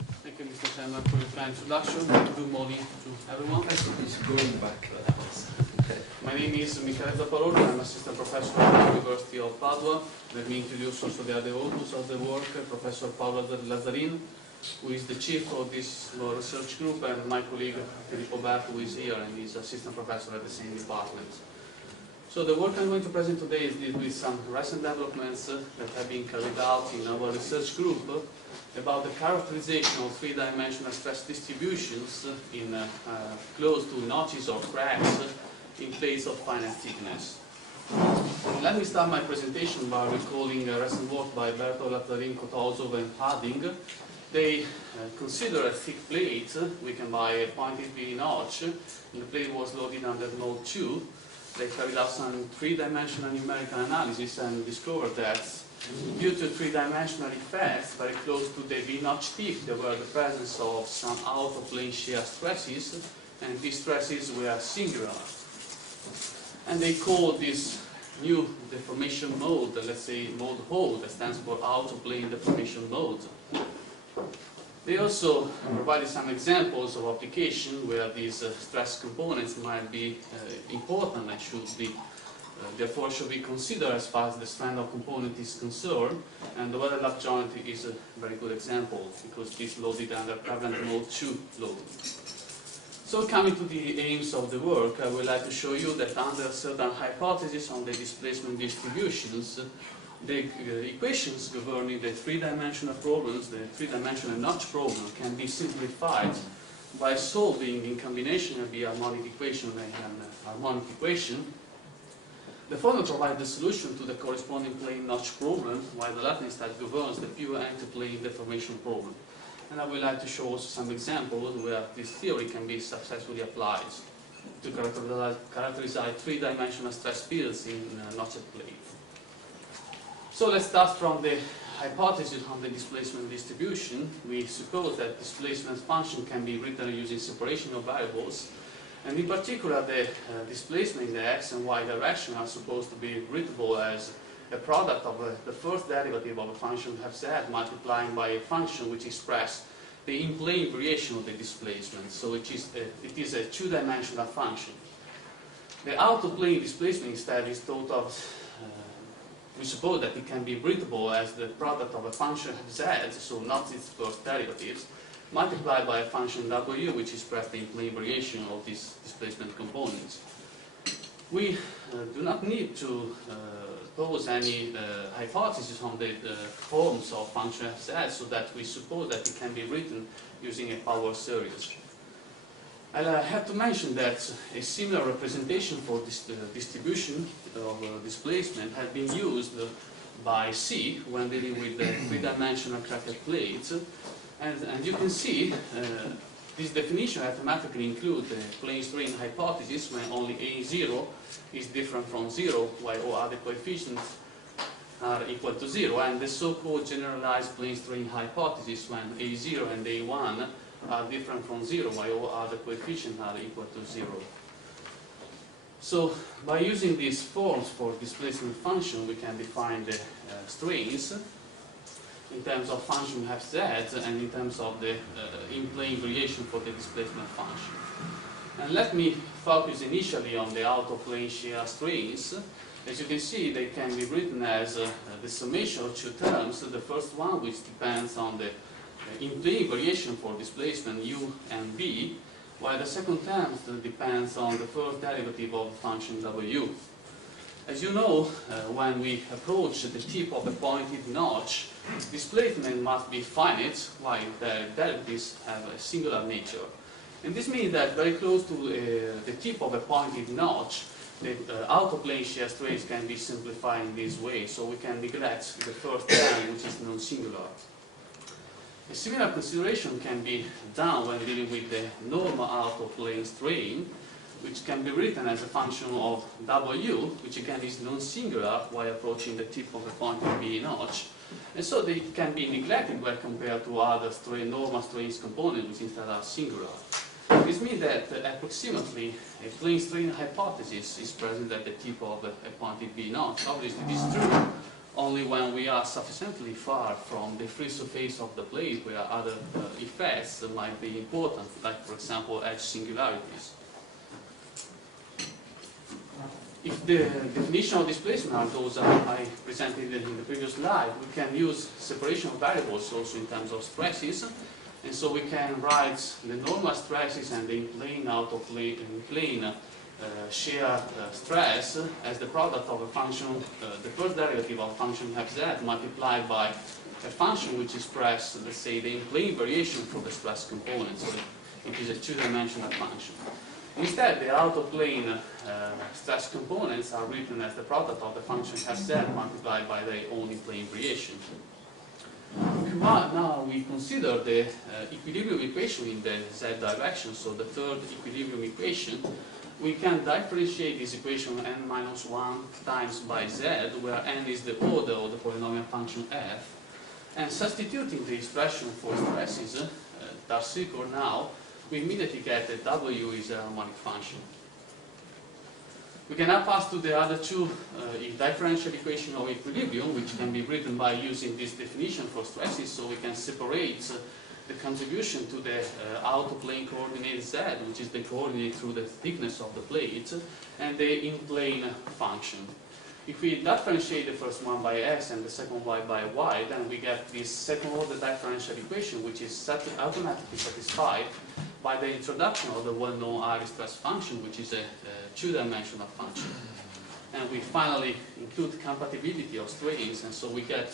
Thank you, Mr. Chairman, for your kind introduction. Good morning to everyone. It's going back. My name is Michele Zapparolo. I'm assistant professor at the University of Padua. Let me introduce also the other authors of the work, Professor Paolo Lazzarin, who is the chief of this research group, and my colleague Filippo Berto, who is here and is assistant professor at the same department. So the work I'm going to present today is deal with some recent developments that have been carried out in our research group about the characterization of three-dimensional stress distributions in close to notches or cracks in plates of finite thickness. Let me start my presentation by recalling a recent work by Berto, Lazzarin, Kotosov, and Harding. They consider a thick plate weakened by a pointed V notch, and the plate was loaded under node 2. They carried out some three-dimensional numerical analysis and discovered that due to three-dimensional effects very close to the V-notch tip, there were the presence of some out-of-plane shear stresses, and these stresses were singular. And they call this new deformation mode, let's say mode O, that stands for out-of-plane deformation mode. They also provided some examples of application where these stress components might be important and should be, therefore should be considered as far as the strand of component is concerned. And the weather lap joint is a very good example because it is loaded under current mode 2 load. So coming to the aims of the work, I would like to show you that under certain hypotheses on the displacement distributions, the equations governing the three-dimensional problems, the three-dimensional notch problem, can be simplified by solving in combination of the harmonic equation and harmonic equation. The former provides the solution to the corresponding plane notch problem, while the latter instead governs the pure anti-plane deformation problem. And I would like to show also some examples where this theory can be successfully applied to characterize three-dimensional stress fields in a notched plate. So let's start from the hypothesis on the displacement distribution. We suppose that displacement function can be written using separation of variables, and in particular the displacement in the x and y direction are supposed to be writable as a product of the first derivative of a function fz multiplying by a function which expresses the in-plane variation of the displacement. So it is a two-dimensional function. The out-of-plane displacement instead is thought of we suppose that it can be writable as the product of a function z, so not its first derivatives, multiplied by a function w, which expresses the in-plane variation of these displacement components. We do not need to pose any hypothesis on the forms of function fz, so that we suppose that it can be written using a power series. I have to mention that a similar representation for this distribution of displacement has been used by C when dealing with the three-dimensional cracked plates. And you can see this definition automatically includes the plane strain hypothesis when only A0 is different from 0, while all other coefficients are equal to 0, and the so-called generalized plane strain hypothesis when A0 and A1 are different from 0, while all other coefficients are equal to 0. So, by using these forms for displacement function, we can define the strains in terms of function fz and in terms of the in-plane variation for the displacement function. And let me focus initially on the out-of-plane shear strains. As you can see, they can be written as the summation of two terms. The first one, which depends on the in-plane variation for displacement u and v, while the second term depends on the first derivative of the function w. As you know, when we approach the tip of a pointed notch, displacement must be finite, while the derivatives have a singular nature. And this means that very close to the tip of a pointed notch, the out-of-plane shear strains can be simplified in this way, so we can neglect the first term, which is non-singular. A similar consideration can be done when dealing with the normal out-of-plane strain, which can be written as a function of w, which again is non-singular while approaching the tip of a pointed V notch. And so they can be neglected when compared to other normal strains components, which instead are singular. This means that approximately a plane strain hypothesis is present at the tip of a pointed V notch. Obviously, this is true only when we are sufficiently far from the free surface of the plate where other effects might be important, like for example edge singularities. If the definition of displacement are those I presented in the previous slide, we can use separation of variables also in terms of stresses, and so we can write the normal stresses and the in-plane, out-of-plane shear stress as the product of a function, the first derivative of a function fz multiplied by a function which expresses, let's say, the in-plane variation for the stress component. So it is a two-dimensional function. Instead, the out-of-plane stress components are written as the product of the function fz multiplied by their own in-plane variation. Now we consider the equilibrium equation in the z direction, so the third equilibrium equation. We can differentiate this equation n-1 times by z, where n is the order of the polynomial function f, and substituting the expression for stresses that are circled now, we immediately get that w is a harmonic function. We can now pass to the other two differential equation of equilibrium, which can be written by using this definition for stresses, so we can separate the contribution to the out-of-plane coordinate z, which is the coordinate through the thickness of the plate, and the in-plane function. If we differentiate the first one by s and the second one by y, then we get this second-order differential equation, which is automatically satisfied by the introduction of the well-known Irish stress function, which is a two-dimensional function. And we finally include compatibility of strains, and so we get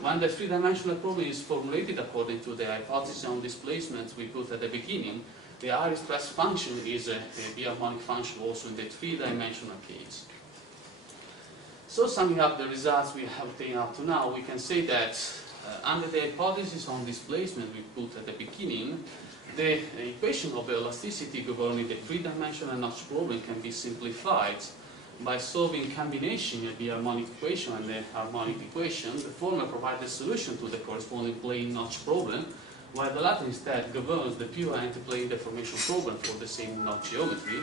when the three-dimensional problem is formulated according to the hypothesis on displacement we put at the beginning, the Irish stress function is a harmonic function also in the three-dimensional case. So summing up the results we have obtained up to now, we can say that under the hypothesis on displacement we put at the beginning, the equation of the elasticity governing the three-dimensional notch problem can be simplified by solving combination of the harmonic equation and the harmonic equation. The former provides the solution to the corresponding plane notch problem, while the latter instead governs the pure antiplane deformation problem for the same notch geometry.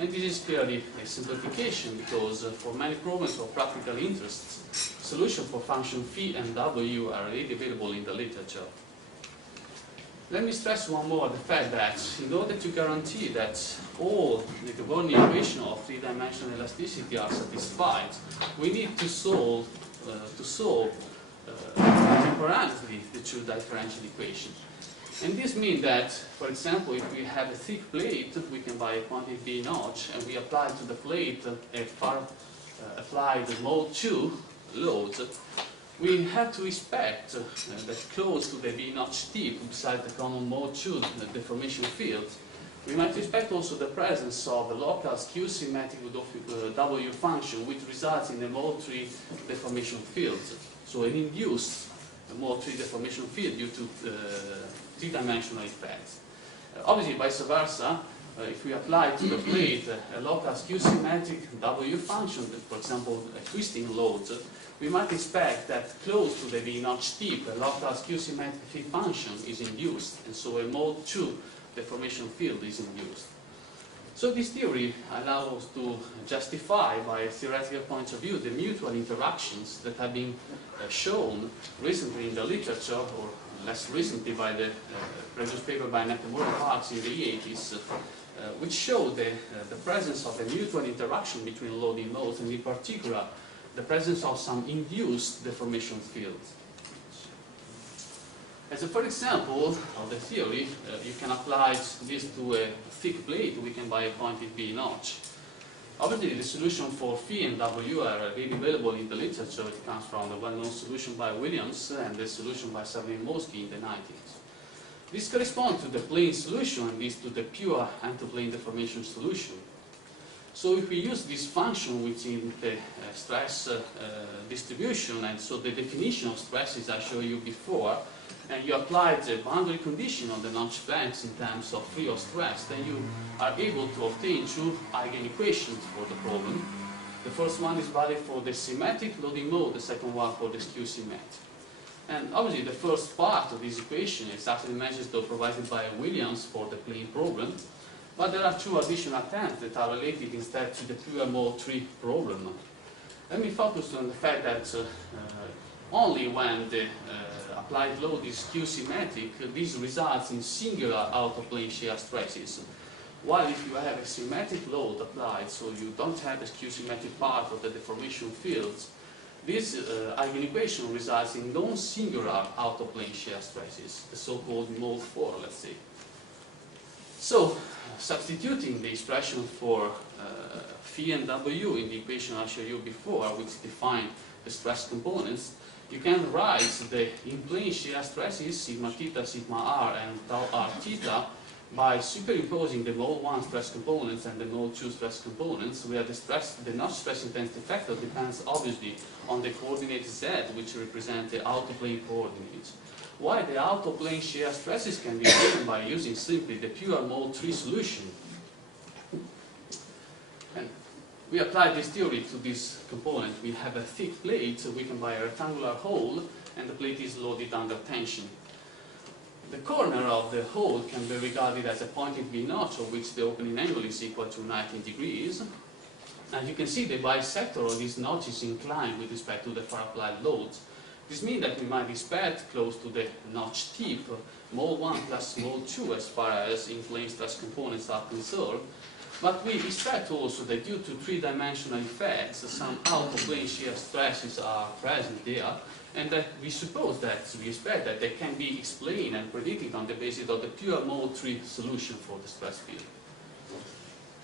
And this is clearly a simplification because for many problems of practical interest, solutions for function phi and w are already available in the literature. Let me stress one more the fact that in order to guarantee that all the governing equations of three-dimensional elasticity are satisfied, we need to solve temporarily the two differential equations. And this means that, for example, if we have a thick plate, we can buy a quantity B notch, and we apply to the plate applied mode 2 loads. We have to expect that close to the V notch tip, beside the common mode 2 deformation field, we might expect also the presence of a local skew-symmetric W function, which results in a mode 3 deformation field. So an induced mode 3 deformation field due to three-dimensional effects. Obviously, vice versa, if we apply to the plate a local skew-symmetric W function, for example, a twisting load, we might expect that close to the V notch tip, a local skew-symmetric phi function is induced, and so a mode 2 deformation field is induced. So this theory allows us to justify, by a theoretical point of view, the mutual interactions that have been shown recently in the literature, or less recently by the previous paper by Nakamura Parks in the 80s, which show the presence of a mutual interaction between loading modes, and in particular, the presence of some induced deformation fields. As a first example of the theory, you can apply this to a thick plate. We can buy a quantity B notch. Obviously, the solution for phi and W are already available in the literature. It comes from the well-known solution by Williams and the solution by Savin-Mosky in the 90s. This corresponds to the plane solution, and this to the pure antiplane deformation solution. So if we use this function within the stress distribution, and so the definition of stresses I showed you before, and you apply the boundary condition on the notch flanks in terms of free of stress, then you are able to obtain two eigenequations for the problem. The first one is valid for the symmetric loading mode, the second one for the skew-symmetric. And obviously the first part of this equation is exactly matches those provided by Williams for the plane problem, but there are two additional terms that are related instead to the pure mode 3 problem. Let me focus on the fact that only when the applied load is skew-symmetric, this results in singular out-of-plane shear stresses. While if you have a symmetric load applied, so you don't have the skew-symmetric part of the deformation fields, this eigenequation results in non-singular out-of-plane shear stresses, the so-called mode 4, let's say. So, substituting the expression for phi and W in the equation I showed you before, which define the stress components, you can write the in-plane shear stresses sigma theta, sigma r, and tau r theta by superimposing the mode 1 stress components and the mode 2 stress components, where the notch stress intensity factor depends obviously on the coordinate z, which represent the out-of-plane coordinates. While the out-of-plane shear stresses can be given by using simply the pure mode 3 solution. And we apply this theory to this component. We have a thick plate weakened by a rectangular hole, and the plate is loaded under tension. The corner of the hole can be regarded as a point in V notch, of which the opening angle is equal to 90 degrees. And you can see the bisector of this notch is inclined with respect to the far applied loads. This means that we might expect close to the notch tip mode 1 plus mode 2 as far as in-plane stress components are concerned. But we expect also that due to three-dimensional effects, some out-of-plane shear stresses are present there, and that we expect that they can be explained and predicted on the basis of the pure mode 3 solution for the stress field.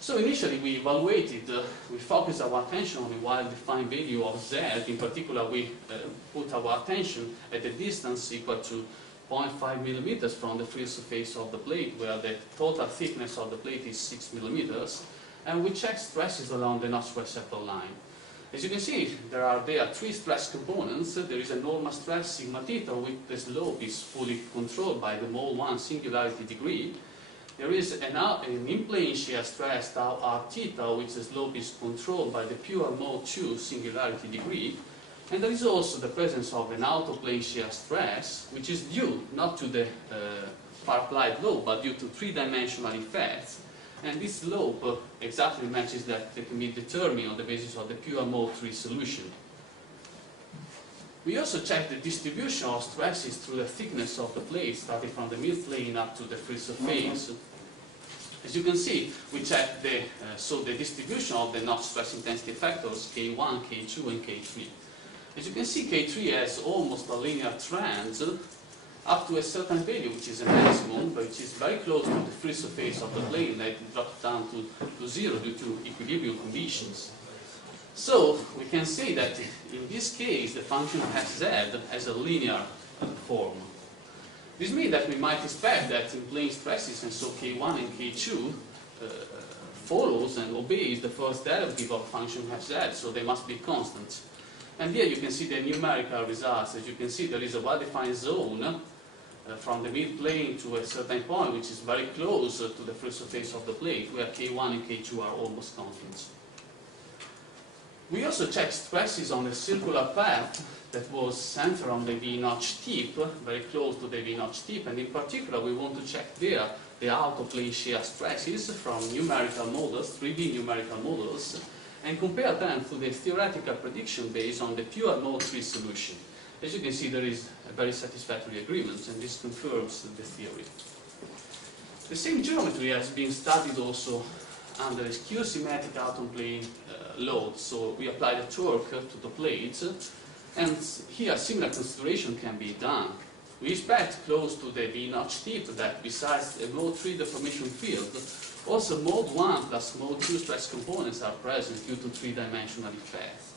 So initially we evaluated, we focused our attention on a well-defined value of Z. In particular, we put our attention at a distance equal to 0.5 millimeters from the free surface of the plate, where the total thickness of the plate is 6 millimeters, and we check stresses along the notch receptor line. As you can see, there are three stress components. There is a normal stress sigma theta, which the slope is fully controlled by the mode 1 singularity degree. There is an in-plane shear stress tau r theta, which the slope is controlled by the pure mode 2 singularity degree. And there is also the presence of an out-of-plane shear stress, which is due not to the far applied load, but due to three-dimensional effects. And this slope exactly matches that can be determined on the basis of the pure mode 3 solution. We also check the distribution of stresses through the thickness of the plate, starting from the mid-plane up to the free surface. As you can see, we check the distribution of the notch stress intensity factors K1, K2, and K3. As you can see, K3 has almost a linear trend up to a certain value, which is a maximum, but which is very close to the free surface of the plane that drops down to zero due to equilibrium conditions. So we can say that in this case, the function Fz has a linear form. This means that we might expect that in plane stresses, and so K1 and K2 follows and obeys the first derivative of function Fz, so they must be constant. And here you can see the numerical results. As you can see, there is a well-defined zone from the mid-plane to a certain point, which is very close to the free surface of the plate, where K1 and K2 are almost constant. We also check stresses on the circular path that was centered on the V-notch tip, very close to the V-notch tip, and in particular we want to check there the out-of-plane shear stresses from numerical models, 3D numerical models, and compare them to the theoretical prediction based on the pure mode 3 solution. As you can see, there is a very satisfactory agreement, and this confirms the theory. The same geometry has been studied also under a skew-symmetric out-of-plane load. So we apply the torque to the plates, and here similar consideration can be done. We expect close to the V-notch tip that besides a mode 3 deformation field, also mode 1 plus mode 2 stress components are present due to three-dimensional effects.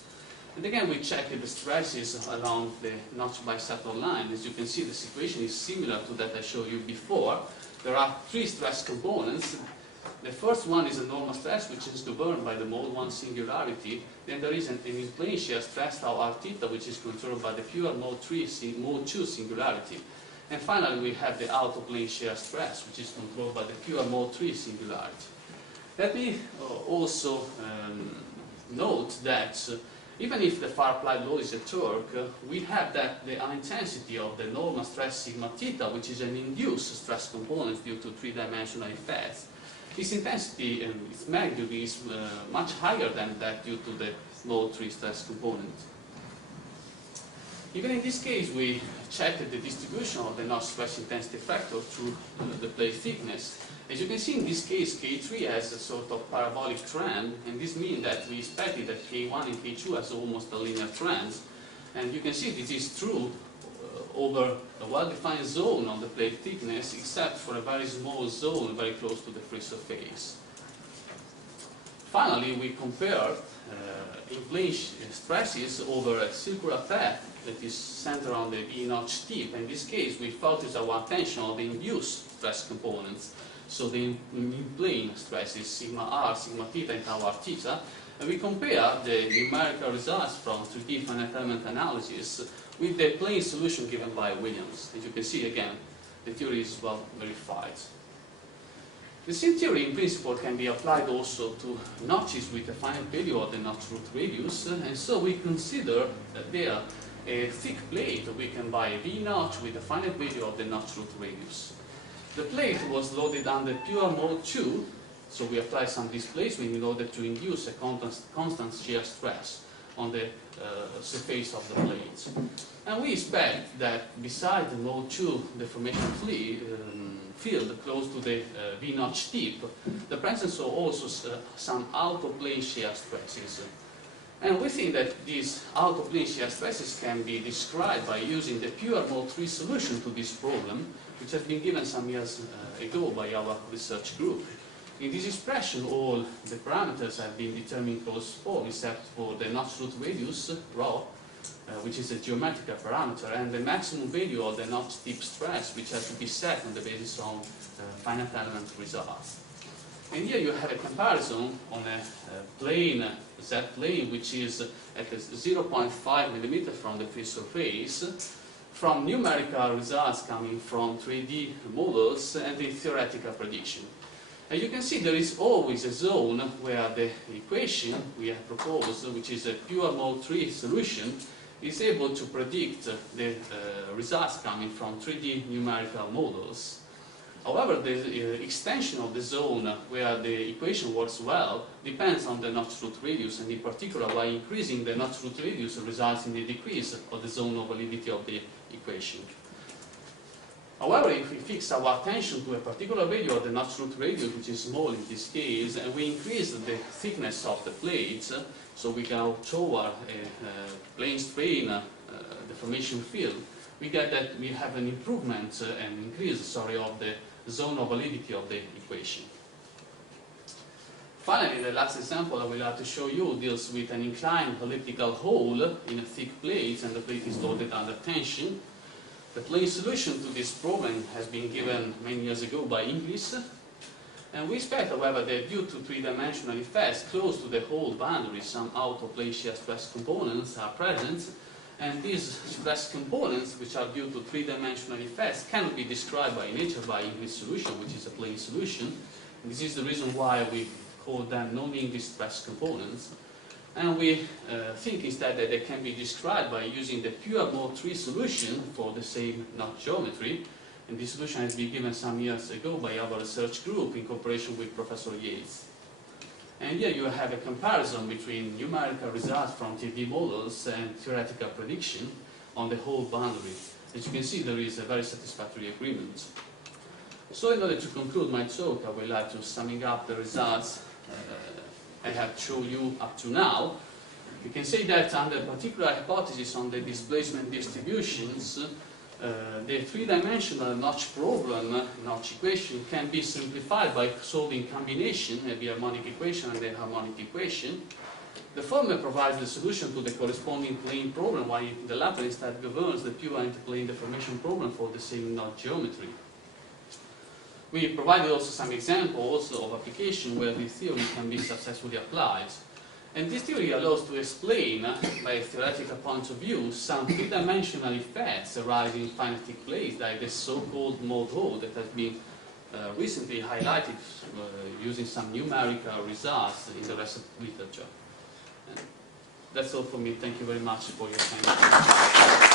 And again, we check the stresses along the notch bisector line. As you can see, the situation is similar to that I showed you before. There are three stress components. The first one is a normal stress, which is governed by the mode 1 singularity. Then there is an in-plane shear stress tau r theta, which is controlled by the pure mode 2 singularity. And finally, we have the out-of-plane shear stress, which is controlled by the pure mode 3 singularity. Let me also note that even if the far applied load is a torque, we have that the intensity of the normal stress sigma theta, which is an induced stress component due to three-dimensional effects. This intensity and its magnitude is much higher than that due to the mode 3 stress component. Even in this case, we checked the distribution of the notch stress intensity factor through the plate thickness. As you can see in this case, K3 has a sort of parabolic trend, and this means that we expected that K1 and K2 has almost a linear trend. And you can see this is true over a well-defined zone on the plate thickness, except for a very small zone very close to the free surface. Finally, we compared in-plane stresses over a circular path that is centered on the V-notch tip. In this case, we focus our attention on the induced stress components, so the in-plane stresses sigma r, sigma theta, and tau r theta, and we compare the numerical results from 3D finite element analysis with the plane solution given by Williams. As you can see, again, the theory is well verified. The same theory in principle can be applied also to notches with a finite value of the notch root radius, and so we consider that there a thick plate weakened by a V-notch with a finite value of the notch root radius. The plate was loaded under pure mode 2, so we apply some displacement in order to induce a constant shear stress on the surface of the plate. And we expect that beside the mode 2 deformation field close to the V-notch tip, the presence of also some out-of-plane shear stresses. And we think that these out-of-plane shear stresses can be described by using the pure mode 3 solution to this problem, which has been given some years ago by our research group. In this expression, all the parameters have been determined in closed form except for the notch root radius, rho, which is a geometrical parameter, and the maximum value of the notch tip stress, which has to be set on the basis of finite element results. And here you have a comparison on a plane, Z plane, which is at 0.5 millimeter from the free surface, from numerical results coming from 3D models and the theoretical prediction. And you can see there is always a zone where the equation we have proposed, which is a pure mode 3 solution, is able to predict the results coming from 3D numerical models. However, the extension of the zone where the equation works well depends on the notch root radius, and in particular, by increasing the notch root radius results in the decrease of the zone of validity of the equation. However, if we fix our attention to a particular value of the notch root radius, which is small in this case, and we increase the thickness of the plates, so we go toward a plane strain deformation field, we get that we have an improvement and increase, of the zone of validity of the equation. Finally, the last example I would like to show you deals with an inclined elliptical hole in a thick plate, and the plate is loaded under tension. The plane solution to this problem has been given many years ago by Inglis, and we expect, however, that due to three-dimensional effects close to the hole boundary, some out-of-plane shear stress components are present, and these stress components, which are due to three-dimensional effects, cannot be described by nature by Inglis solution, which is a plane solution. And this is the reason why we call them non-Inglis stress components. And we think instead that they can be described by using the pure mode 3 solution for the same knot geometry. And this solution has been given some years ago by our research group in cooperation with Professor Yates. And here you have a comparison between numerical results from 3D models and theoretical prediction on the whole boundary. As you can see, there is a very satisfactory agreement. So in order to conclude my talk, I would like to summing up the results I have shown you up to now. We can say that under particular hypothesis on the displacement distributions, the three-dimensional notch problem, notch equation, can be simplified by solving combination, the harmonic equation and the harmonic equation. The former provides the solution to the corresponding plane problem, while the latter instead governs the pure interplane deformation problem for the same knot geometry. We provided also some examples of application where this theory can be successfully applied. And this theory allows to explain, by a theoretical point of view, some three-dimensional effects arising in finite plates, like the so-called mode hole that has been recently highlighted using some numerical results in the recent literature. And that's all for me. Thank you very much for your time.